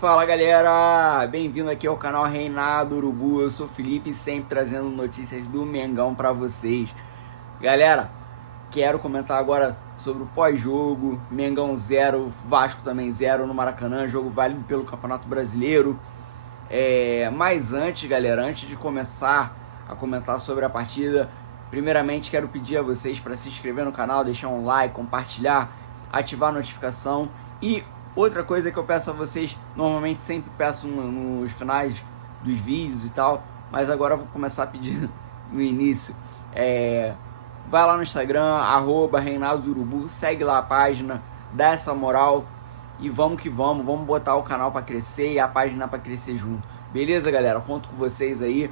Fala galera, bem-vindo aqui ao canal Reinado Urubu. Eu sou o Felipe, sempre trazendo notícias do Mengão pra vocês. Galera, quero comentar agora sobre o pós-jogo. Mengão 0, Vasco também 0 no Maracanã, jogo válido pelo Campeonato Brasileiro. Mas antes, galera, antes de começar a comentar sobre a partida, primeiramente quero pedir a vocês para se inscrever no canal, deixar um like, compartilhar, ativar a notificação. E outra coisa que eu peço a vocês, normalmente sempre peço nos finais dos vídeos e tal, mas agora eu vou começar a pedir no início. Vai lá no Instagram, @ReinaldoUrubu, segue lá a página, dá essa moral e vamos que vamos botar o canal para crescer e a página para crescer junto. Beleza, galera? Conto com vocês aí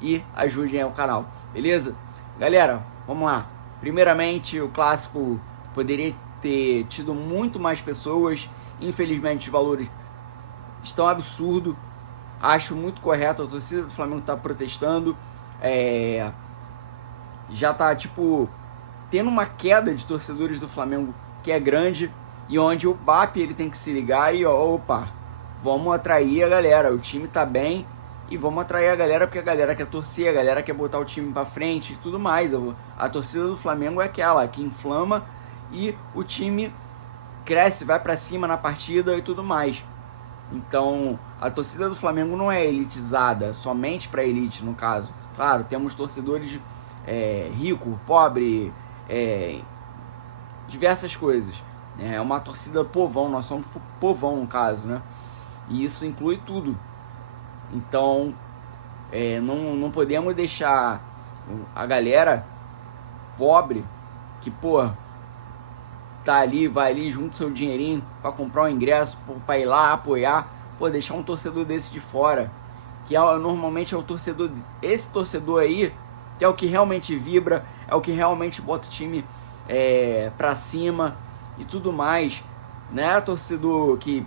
e ajudem o canal, beleza? Galera, vamos lá. Primeiramente, o clássico poderia ter tido muito mais pessoas. Infelizmente os valores estão absurdos. Acho muito correto, a torcida do Flamengo tá protestando. Já tá tendo uma queda de torcedores do Flamengo que é grande, e onde o BAP ele tem que se ligar e opa, vamos atrair a galera. O time tá bem e vamos atrair a galera, porque a galera quer torcer, a galera quer botar o time pra frente e tudo mais. A torcida do Flamengo é aquela que inflama e o time cresce, vai para cima na partida e tudo mais. Então, a torcida do Flamengo não é elitizada, somente para elite no caso. Claro, temos torcedores rico, pobre, diversas coisas. É uma torcida povão, nós somos povão no caso, né? E isso inclui tudo. Então, não podemos deixar a galera pobre que, tá ali, vai ali, junta seu dinheirinho para comprar um ingresso, para ir lá apoiar, deixar um torcedor desse de fora, que normalmente é o torcedor, esse torcedor aí, que é o que realmente vibra, é o que realmente bota o time para cima e tudo mais, né? Torcedor que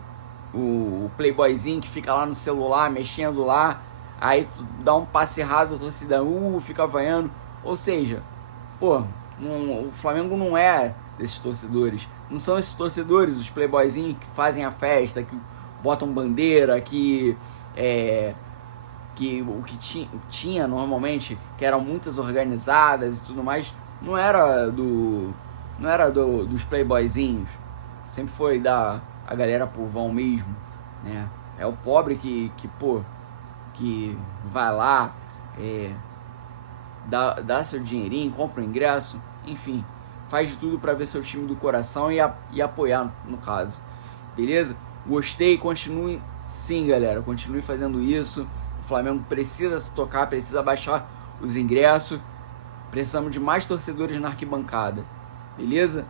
o playboyzinho que fica lá no celular, mexendo lá, aí dá um passe errado, a torcida fica vaiando, ou seja, o Flamengo não é desses torcedores, não são esses torcedores, os playboyzinhos que fazem a festa, que botam bandeira, que o que tinha normalmente, que eram muitas organizadas e tudo mais, não era dos playboyzinhos, sempre foi a galera povão mesmo, né? É o pobre que vai lá, dá seu dinheirinho, compra o ingresso, enfim, faz de tudo para ver seu time do coração e apoiar no caso, beleza? Gostei, continue sim, galera, continue fazendo isso. O Flamengo precisa se tocar, precisa baixar os ingressos, precisamos de mais torcedores na arquibancada, beleza?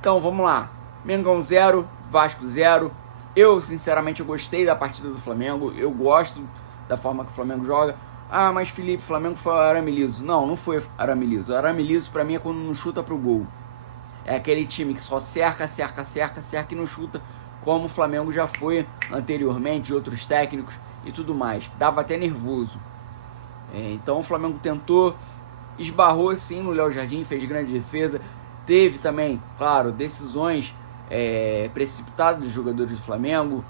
Então vamos lá, Mengão 0, Vasco 0. Eu sinceramente gostei da partida do Flamengo, eu gosto da forma que o Flamengo joga. Ah, mas Felipe, Flamengo foi arame liso. Não foi arame liso. Arame liso pra mim é quando não chuta pro gol. É aquele time que só cerca e não chuta, como o Flamengo já foi anteriormente, outros técnicos e tudo mais. Dava até nervoso. Então o Flamengo tentou, esbarrou sim no Léo Jardim, fez grande defesa. Teve também, claro, decisões precipitadas dos jogadores do Flamengo,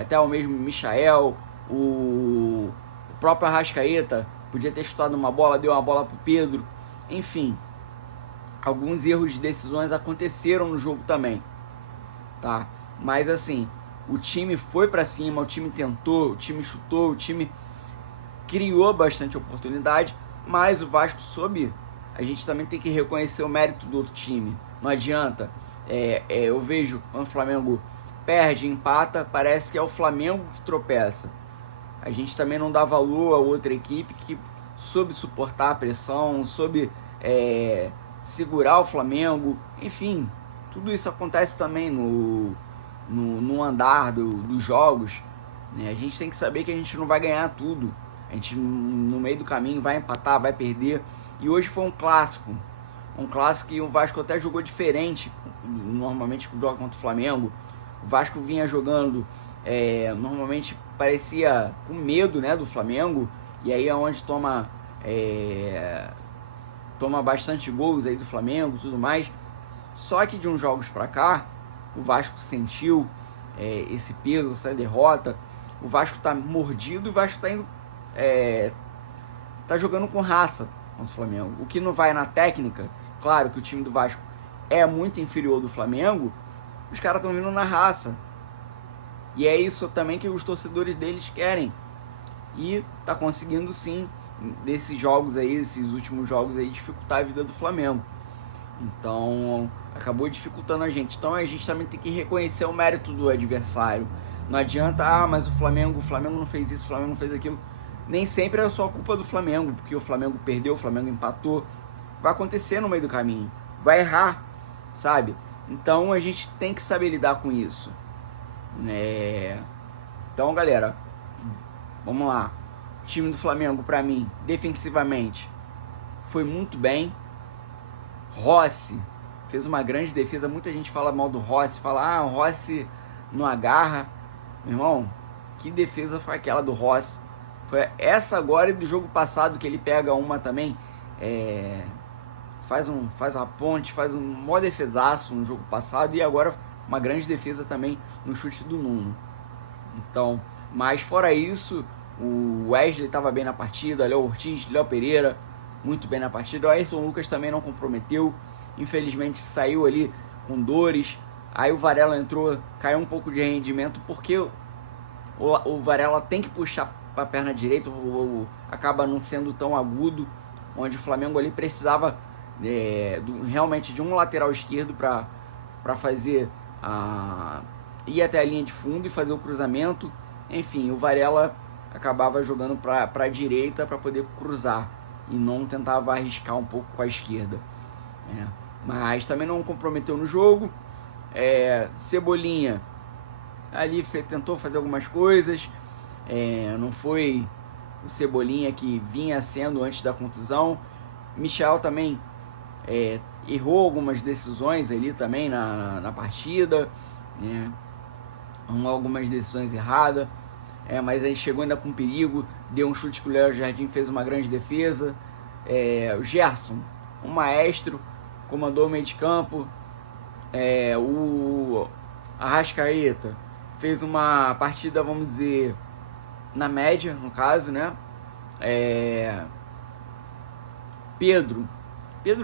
até o mesmo Michael, o próprio Arrascaeta podia ter chutado uma bola, deu uma bola pro Pedro. Enfim, alguns erros de decisões aconteceram no jogo também, tá? Mas assim, o time foi para cima, o time tentou, o time chutou, o time criou bastante oportunidade, mas o Vasco soube. A gente também tem que reconhecer o mérito do outro time. Não adianta. Eu vejo quando o Flamengo perde, empata, parece que é o Flamengo que tropeça. A gente também não dá valor a outra equipe que soube suportar a pressão, soube segurar o Flamengo. Enfim, tudo isso acontece também no andar dos jogos, né? A gente tem que saber que a gente não vai ganhar tudo. A gente no meio do caminho vai empatar, vai perder. E hoje foi um clássico que o Vasco até jogou diferente. Normalmente joga contra o Flamengo, o Vasco vinha jogando, normalmente parecia com medo, né, do Flamengo, e aí é onde toma bastante gols aí do Flamengo e tudo mais. Só que de uns jogos pra cá, o Vasco sentiu, esse peso, essa derrota. O Vasco tá mordido e o Vasco tá indo, tá jogando com raça contra o Flamengo. O que não vai na técnica, claro que o time do Vasco é muito inferior do Flamengo, os caras estão vindo na raça. E é isso também que os torcedores deles querem. E tá conseguindo sim, desses jogos aí, esses últimos jogos aí, dificultar a vida do Flamengo. Então, acabou dificultando a gente. Então a gente também tem que reconhecer o mérito do adversário. Não adianta, mas o Flamengo não fez isso, o Flamengo não fez aquilo. Nem sempre é só culpa do Flamengo, porque o Flamengo perdeu, o Flamengo empatou. Vai acontecer no meio do caminho, vai errar, sabe? Então a gente tem que saber lidar com isso. Então, galera, vamos lá. O time do Flamengo, pra mim, defensivamente, foi muito bem. Rossi fez uma grande defesa. Muita gente fala mal do Rossi, fala, o Rossi não agarra. Meu irmão, que defesa foi aquela do Rossi? Foi essa agora e do jogo passado, que ele pega uma também, faz a ponte, faz um maior defesaço no jogo passado, e agora uma grande defesa também no chute do Nuno. Então, mas fora isso, o Wesley estava bem na partida, Léo Ortiz, Léo Pereira, muito bem na partida. O Ayrton Lucas também não comprometeu, infelizmente saiu ali com dores. Aí o Varela entrou, caiu um pouco de rendimento, porque o Varela tem que puxar para a perna direita, acaba não sendo tão agudo, onde o Flamengo ali precisava realmente de um lateral esquerdo para fazer ir até a linha de fundo e fazer o cruzamento. Enfim, o Varela acabava jogando para a direita para poder cruzar e não tentava arriscar um pouco com a esquerda. Mas também não comprometeu no jogo. Cebolinha ali tentou fazer algumas coisas, não foi o Cebolinha que vinha sendo antes da contusão. Michel também errou algumas decisões ali também na partida, algumas decisões erradas, mas aí chegou ainda com perigo, deu um chute que o Léo Jardim fez uma grande defesa. O Gerson, um maestro, comandou o meio de campo. O Arrascaeta fez uma partida, vamos dizer, na média, no caso, né? Pedro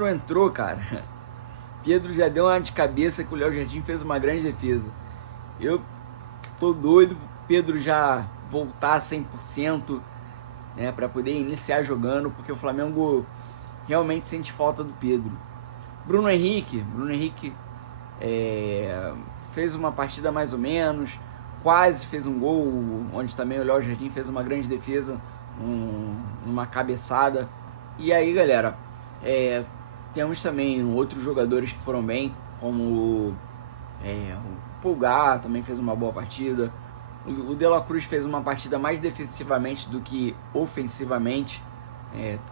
entrou, cara. Pedro já deu uma de cabeça que o Léo Jardim fez uma grande defesa. Eu tô doido pro Pedro já voltar a 100%, né, para poder iniciar jogando, porque o Flamengo realmente sente falta do Pedro. Bruno Henrique fez uma partida mais ou menos, quase fez um gol, onde também o Léo Jardim fez uma grande defesa, uma cabeçada. E aí, galera, temos também outros jogadores que foram bem, como o Pulgar também fez uma boa partida. O De La Cruz fez uma partida mais defensivamente do que ofensivamente,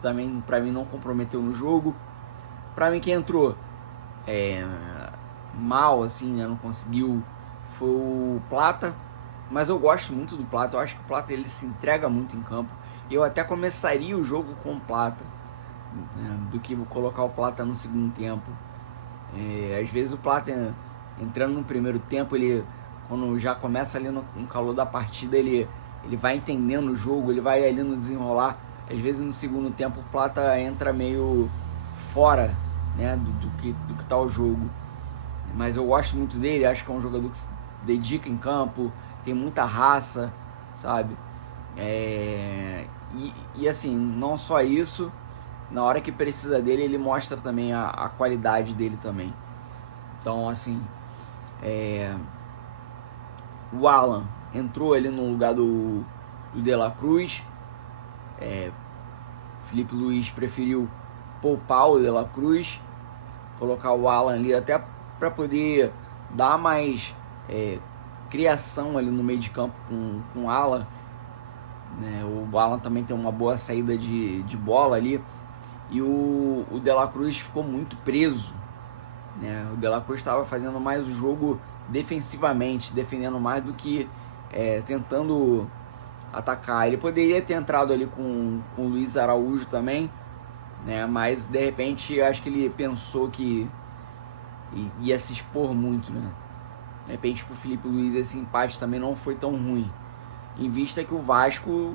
também para mim não comprometeu no jogo. Para mim quem entrou mal, assim, né, não conseguiu, foi o Plata, mas eu gosto muito do Plata. Eu acho que o Plata ele se entrega muito em campo. Eu até começaria o jogo com o Plata, né, do que colocar o Plata no segundo tempo. Às vezes o Plata entrando no primeiro tempo, ele, quando já começa ali no calor da partida, ele vai entendendo o jogo, ele vai ali no desenrolar. Às vezes no segundo tempo o Plata entra meio fora, né, do que tá o jogo. Mas eu gosto muito dele, acho que é um jogador que se dedica em campo, tem muita raça, sabe? E assim, não só isso, na hora que precisa dele, ele mostra também a qualidade dele também. Então, assim, o Alan entrou ali no lugar do De La Cruz. Felipe Luiz preferiu poupar o De La Cruz, colocar o Alan ali até para poder dar mais criação ali no meio de campo com o Alan, né? O Alan também tem uma boa saída de bola ali, e o De La Cruz ficou muito preso, né? O De La Cruz estava fazendo mais o jogo defensivamente, defendendo mais do que tentando atacar. Ele poderia ter entrado ali com o Luiz Araújo também, né? Mas de repente acho que ele pensou que ia se expor muito, né? De repente, pro Felipe Luiz, esse empate também não foi tão ruim. Em vista que o Vasco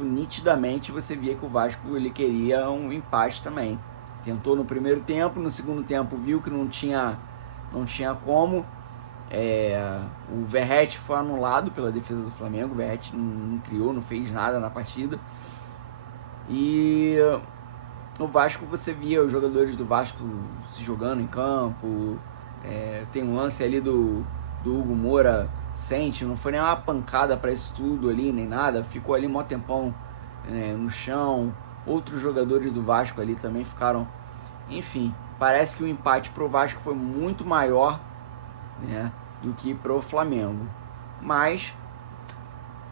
nitidamente você via que o Vasco ele queria um empate também. Tentou no primeiro tempo, no segundo tempo viu que não tinha como. O Verratti foi anulado pela defesa do Flamengo. O Verratti não criou, não fez nada na partida. E no Vasco você via os jogadores do Vasco se jogando em campo. Tem um lance ali do Hugo Moura, não foi nem uma pancada para isso tudo ali, nem nada, ficou ali mó tempão no chão. Outros jogadores do Vasco ali também ficaram. Enfim, parece que o empate pro Vasco foi muito maior, né, do que pro Flamengo. Mas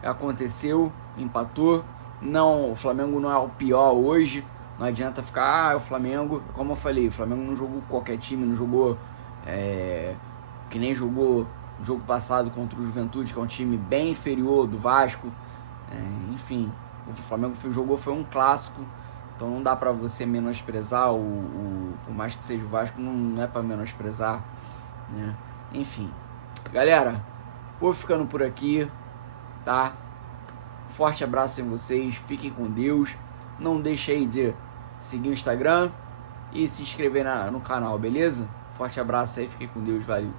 aconteceu, empatou. Não, o Flamengo não é o pior hoje. Não adianta ficar, o Flamengo, como eu falei, o Flamengo não jogou qualquer time, não jogou que nem jogou no jogo passado contra o Juventude, que é um time bem inferior do Vasco. Enfim, o Flamengo jogou, foi um clássico, então não dá pra você menosprezar, por mais que seja o Vasco, não é pra menosprezar, né? Enfim, galera, vou ficando por aqui, tá? Forte abraço em vocês, fiquem com Deus, não deixe aí de seguir o Instagram e se inscrever no canal, beleza? Forte abraço aí, fiquem com Deus, valeu!